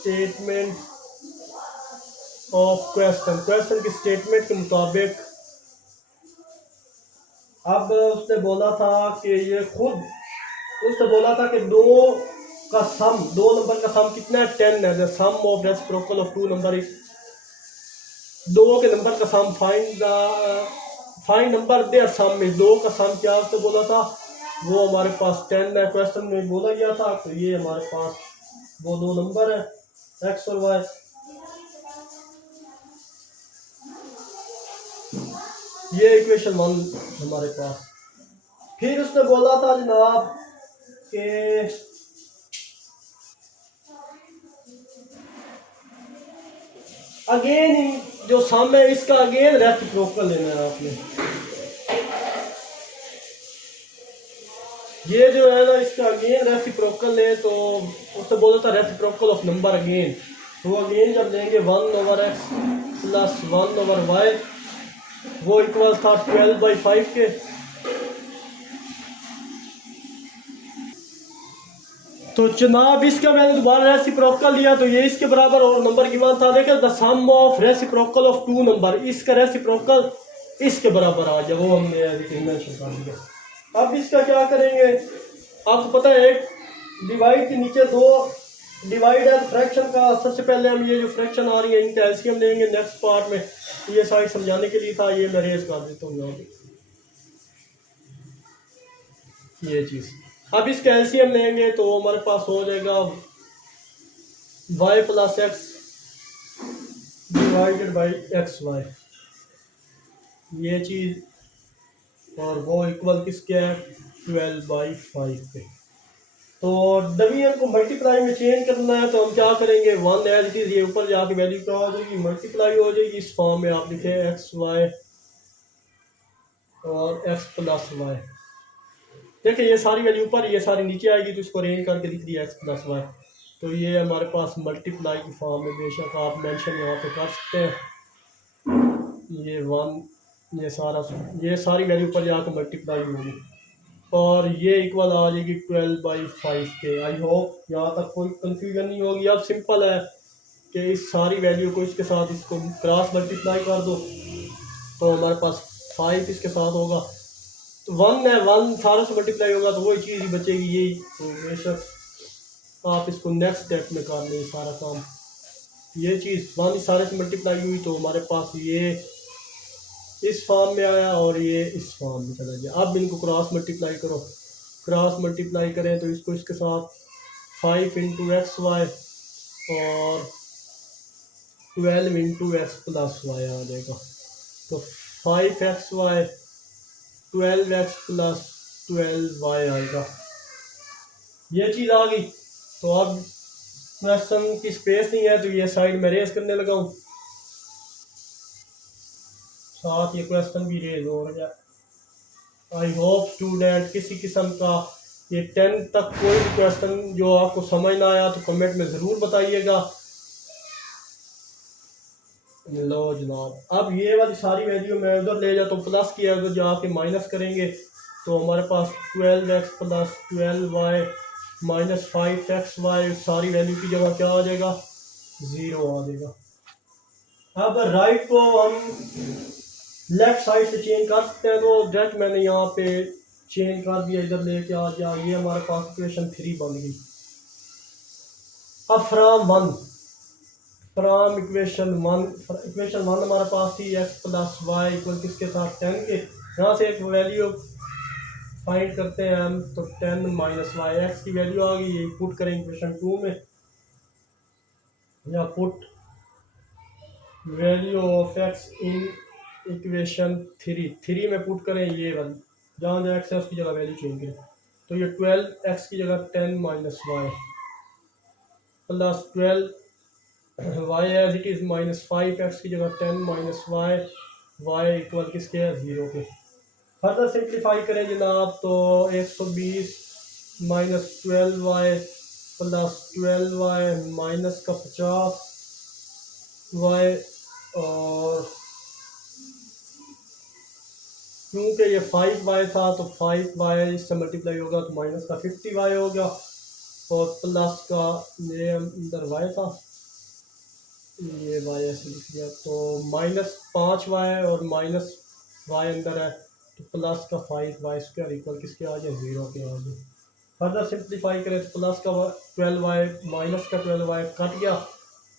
statement of question की स्टेटमेंट के मुताबिक, अब उसने बोला था कि ये खुद उसने बोला था कि 2 का सम, 2 नंबर का सम कितना है, 10 है। The sum of reciprocal of 2 number is, 2 के नंबर का sum find the find number their sum में, दो का सम क्या तो बोला था, वो हमारे पास 10 है, क्वेश्चन में बोला गया था। तो ये हमारे पास वो दो नंबर है एक्स और वाई। ये इक्वेशन 1 हमारे पास। फिर उसने बोला था जनाब कि अगेन जो सम है इसका अगेन रेसिप्रोकल लेना है आपने। ये जो है ना इसका अगेन रेसिप्रोकल है, तो उसने बोला था रेसिप्रोकल ऑफ नंबर अगेन। तो अगेन जब लेंगे 1/x प्लस 1/y, वो इक्वल था 12/5 के। तो जनाब इसका मैंने दोबारा रेसिप्रोकल लिया, तो ये इसके बराबर और नंबर गिवन था। देखिए the sum of reciprocal of two number, इसका रेसिप्रोकल इसके बराबर आ जाए, वो हमने मेंशन कर दिया। अब इसका क्या करेंगे, आपको पता है एक डिवाइड के नीचे दो डिवाइड है फ्रैक्शन का। सबसे पहले हम ये जो फ्रैक्शन आ रही है इनका एलसीएम लेंगे नेक्स्ट पार्ट में। ये साइड समझाने के लिए था, ये मैं रेज कर देता हूँ यहाँ पे ये चीज़। अब इसका एलसीएम लेंगे तो हमारे पास हो जाएगा y plus x divided by x y, ये चीज़। और वो इक्वल किसके है 12/5 पे। तो डिवीजन को मल्टीप्लाई में चेंज करना है, तो हम क्या करेंगे 1 एज इट इज़, ये ऊपर जाके वैल्यू क्या हो जाएगी मल्टीप्लाई हो जाएगी। इस फॉर्म में आप लिखे एक्स वाई और एक्स प्लस वाई। देखिए ये सारी वैल्यू ऊपर, ये सारी नीचे आएगी, तो इसको अरेंज करके लिख दिया एक्स प्लस वाई। तो ये हमारे पास मल्टीप्लाई की फॉर्म में, बेशक आप मेंशन यहाँ पे कर सकते हैं। ये 1 ये सारी वैल्यू ऊपर जाकर मल्टीप्लाई होगी और ये इक्वल आ जाएगी 12/5 के। आई होप यहाँ तक कोई कंफ्यूजन नहीं होगी। अब सिंपल है कि इस सारी वैल्यू को इसके साथ इसको क्रॉस मल्टीप्लाई कर दो, तो हमारे पास 5 इसके साथ होगा। तो 1 है, 1 सारे से मल्टीप्लाई होगा तो वही चीज़ ही बचेगी यही। तो बेशक आप इसको नेक्स्ट स्टेप में कर लें सारा काम। ये चीज़ 1 सारे से मल्टीप्लाई हुई तो हमारे पास ये इस फॉर्म में आया और ये इस फॉर्म में चला गया। अब इनको क्रॉस मल्टीप्लाई करो, क्रॉस मल्टीप्लाई करें तो इसको इसके साथ 5 इंटू एक्स वाई और 12 इंटू एक्स प्लस वाई आ जाएगा। तो 5xy 12x प्लस 12y आएगा, ये चीज़ आ गई। तो अब क्वेश्चन की स्पेस नहीं है तो ये साइड में रेज करने लगा हूँ, साथ ये क्वेश्चन भी रेज हो गया। आई होप स्टूडेंट किसी किस्म का ये 10 तक कोई भी क्वेश्चन जो आपको समझ ना आया तो कमेंट में ज़रूर बताइएगा। लो जनाब, अब ये वाली सारी वैल्यू मैं उधर ले जाता हूँ, प्लस की अगर जाके माइनस करेंगे तो हमारे पास 12x plus 12y minus 5xy सारी वैल्यू की जगह क्या आ जाएगा 0 आ जाएगा। अब राइट को हम लेफ्ट साइड से चेंज कर सकते हैं, तो डायरेक्ट मैंने यहाँ पे चेंज कर दिया, इधर लेके आ गया। ये हमारे पास इक्वेशन 3 बन गई। अब फ्रॉम इक्वेशन 1 हमारे पास थी x प्लस वाई इक्वल किसके साथ 10 के। यहाँ से एक वैल्यू फाइंड करते हैं हम, तो 10 माइनस वाई एक्स की वैल्यू आ गई। ये पुट करें इक्वेशन 2 में, या put value of x in equation 3 में पुट करें ये वाली, जहाँ जहाँ एक्स है उसकी जगह वैल्यू चेंज करें। तो ये 12x की जगह 10 minus y plus 12y as it is minus 5x की जगह 10 माइनस वाई इक्वल किसके है 0 के। फर्दर सिंप्लीफाई करें जनाब तो 120 minus 12y plus 12y minus का 50y, और क्योंकि ये 5y था तो 5y इससे मल्टीप्लाई होगा तो माइनस का 50y हो गया, और प्लस का ये अंदर y था, ये y ऐसे लिख दिया तो माइनस 5y और माइनस y अंदर है तो प्लस का 5y स्क्वायर इक्वल किसके आ जाए 0 के आ जाए। फर्दर सिंप्लीफाई करें तो प्लस का 12y माइनस का 12y कट गया,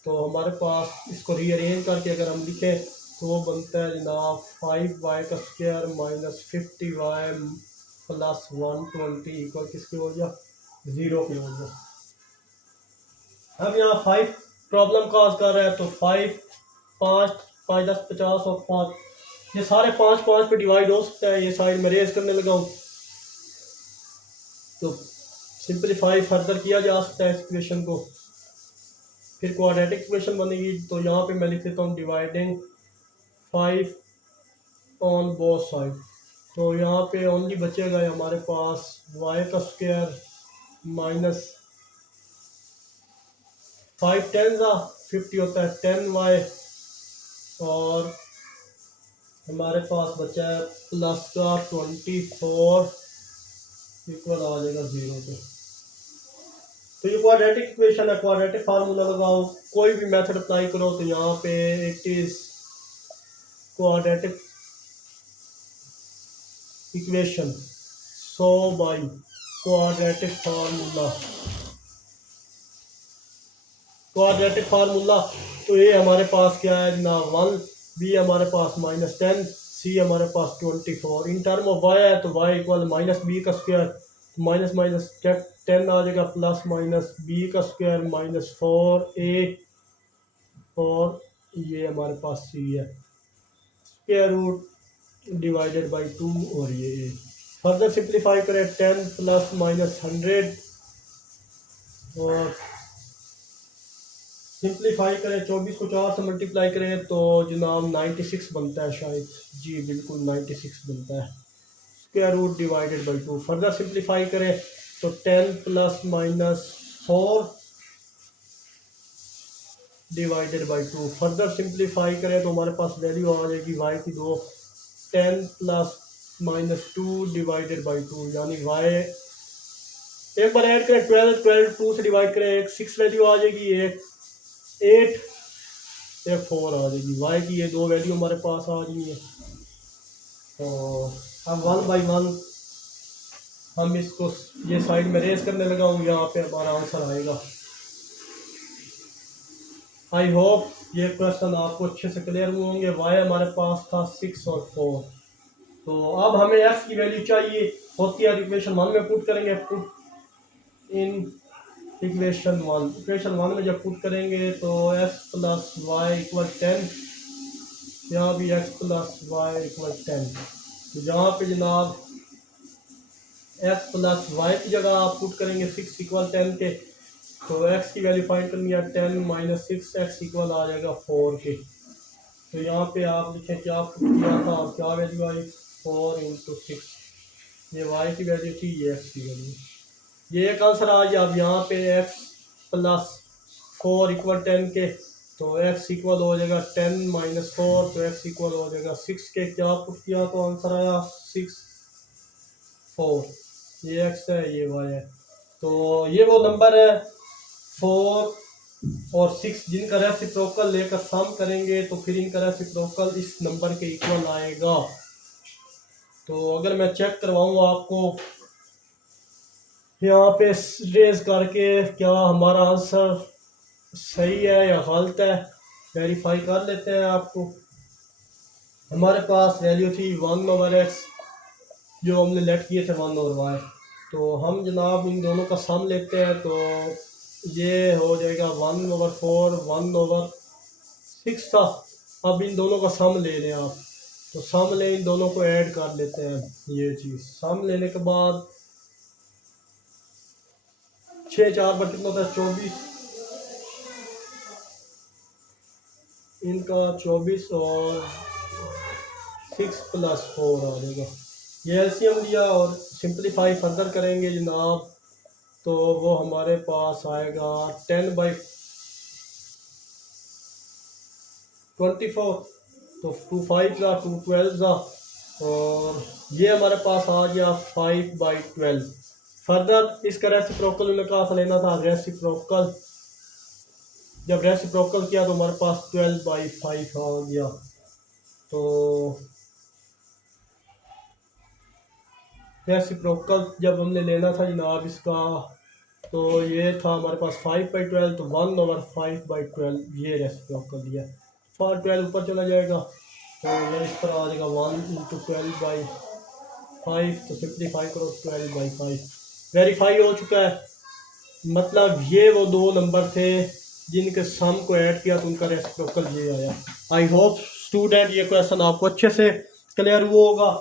तो हमारे पास इसको रीअरेंज करके अगर हम लिखें तो बनता है जनाब 5y का square minus 50y plus 120 equal किसकी हो गया, 0 की हो गया। हम यहाँ 5 प्रॉब्लम काज कर रहे हैं, तो 5 5 5 10 50 और 5 ये सारे 5 5 पे डिवाइड हो सकता है। ये साइड में रेज करने लगा हूँ तो सिंपलीफाई फर्दर किया जा सकता है इस इक्वेशन को, फिर क्वाड्रेटिक इक्वेशन बनेगी। तो यहाँ पे मैं लिख देता हूँ डिवाइडिंग 5 ऑन बोथ साइड। तो यहाँ पे ओनली बचेगा हमारे पास y का स्क्वायर माइनस 5 10 50 होता है 10y, और हमारे पास बचा है प्लस का 24 इक्वल आ जाएगा 0 पे। तो ये क्वाड्रेटिक इक्वेशन है, क्वाड्रेटिक फार्मूला लगाओ, कोई भी मेथड अप्लाई करो तो यहाँ पे it is quadratic equation so by quadratic formula. Quadratic formula तो ये हमारे पास क्या है ना 1, बी हमारे पास -10, सी हमारे पास 24। इन टर्म ऑफ वाई है तो वाई इक्वल माइनस बी का स्क्वायर, माइनस माइनस 10 आ जाएगा, प्लस माइनस बी का स्क्वायर माइनस 4a, और ये हमारे पास सी है स्क्वायर रूट डिवाइडेड बाई 2 और ये a। फर्दर सिंप्लीफाई करें 10 प्लस माइनस 100 और सिंप्लीफाई करें 24 को 4 से मल्टीप्लाई करें तो जनाब 96 बनता है शायद, जी बिल्कुल 96 बनता है square root divided by 2। Further simplify करें तो 10 plus minus 4 divided by 2। Further simplify करें तो हमारे पास वैल्यू आ जाएगी y की 2, 10 प्लस माइनस 2 डिवाइडेड बाई 2, यानी y एक बार ऐड करें 12 12 2 से डिवाइड करें, एक 6 वैल्यू आ जाएगी, एक 8 एक 4 आ जाएगी। y की ये दो वैल्यू हमारे पास आ रही है। तो अब 1 बाई 1 हम इसको ये साइड में रेस करने लगा हूँ, यहाँ पे हमारा आंसर आएगा। आई होप ये क्वेश्चन आपको अच्छे से क्लियर हुए होंगे। y हमारे पास था 6 और 4, तो अब हमें x की वैल्यू चाहिए होती है, इक्वेशन 1 में पुट करेंगे, पुट इन इक्वेशन 1। इक्वेशन 1 में जब पुट करेंगे तो x प्लस वाई इक्वल 10, यहाँ भी x प्लस वाई इक्वल 10। तो जहाँ पे जनाब x प्लस वाई की जगह आप पुट करेंगे 6 इक्वल 10 के, तो x की वैल्यू फाइंड करनी है 10 माइनस 6, x इक्वल आ जाएगा 4 के। तो यहाँ पे आप लिखें क्या पुट किया था और क्या वैल्यू आई, 4 इंटू 6, ये y की वैल्यू थी, ये x की वैल्यू, ये एक आंसर आ गया। अब यहाँ पे x प्लस 4 इक्वल 10 के, तो x इक्वल हो जाएगा 10 माइनस 4, तो x इक्वल हो जाएगा 6 के। क्या पुट किया तो आंसर आया 6 4, ये x है ये y है। तो ये वो नंबर है 4 और 6 जिनका रेसिप्रोकल लेकर सम करेंगे तो फिर इनका रेसिप्रोकल इस नंबर के इक्वल आएगा। तो अगर मैं चेक करवाऊँ आपको यहाँ पे रेज करके क्या हमारा आंसर सही है या गलत है, वेरीफाई कर लेते हैं आपको। हमारे पास वैल्यू थी 1/x, जो हमने लेट किए थे 1/y, तो हम जनाब इन दोनों का सम लेते हैं, तो ये हो जाएगा 1/4 1/6 था। अब इन दोनों का सम ले लें आप, तो सम ले इन दोनों को ऐड कर लेते हैं। ये चीज़ सम लेने के बाद 6 4 पर कितना होता है 24, इनका 24 और 6 प्लस 4 आ जाएगा। ये एलसीएम लिया और सिंप्लीफाई फर्दर करेंगे जनाब, तो वो हमारे पास आएगा 10/24, तो 2 5 का 2 12 का, और ये हमारे पास आ गया 5/12। फर्दर इसका रेसिप्रोकल उन्हें कहाँ से लेना था, रेसिप्रोकल, जब रेसिप्रोकल किया तो हमारे पास 12/5 आ गया। तो रेसिप्रोकल जब हमने लेना था जनाब इसका, तो ये था हमारे पास 5/12, तो 1/5/12 ये रेसिप्रोकल दिया, 12 ऊपर चला जाएगा, तो ये इस पर आ जाएगा 1 × 12/5, तो सिंप्लीफाई करो 12/5। वेरीफाई हो चुका है। मतलब ये वो दो नंबर थे जिनके सम को ऐड किया तो उनका रेसिप्रोकल ये आया। आई होप स्टूडेंट ये क्वेश्चन आपको अच्छे से क्लियर हुआ होगा।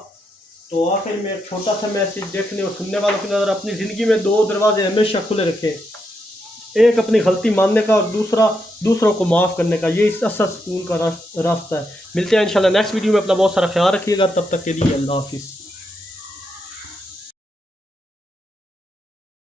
तो आखिर में एक छोटा सा मैसेज देखने और सुनने वालों की नज़र, अपनी ज़िंदगी में दो दरवाजे हमेशा खुले रखें, एक अपनी गलती मानने का और दूसरा दूसरों को माफ़ करने का। ये इस असल सुकून का रास्ता है। मिलते हैं इंशाल्लाह नेक्स्ट वीडियो में। अपना बहुत सारा ख्याल रखिएगा। तब तक के लिए अल्लाह हाफिज़।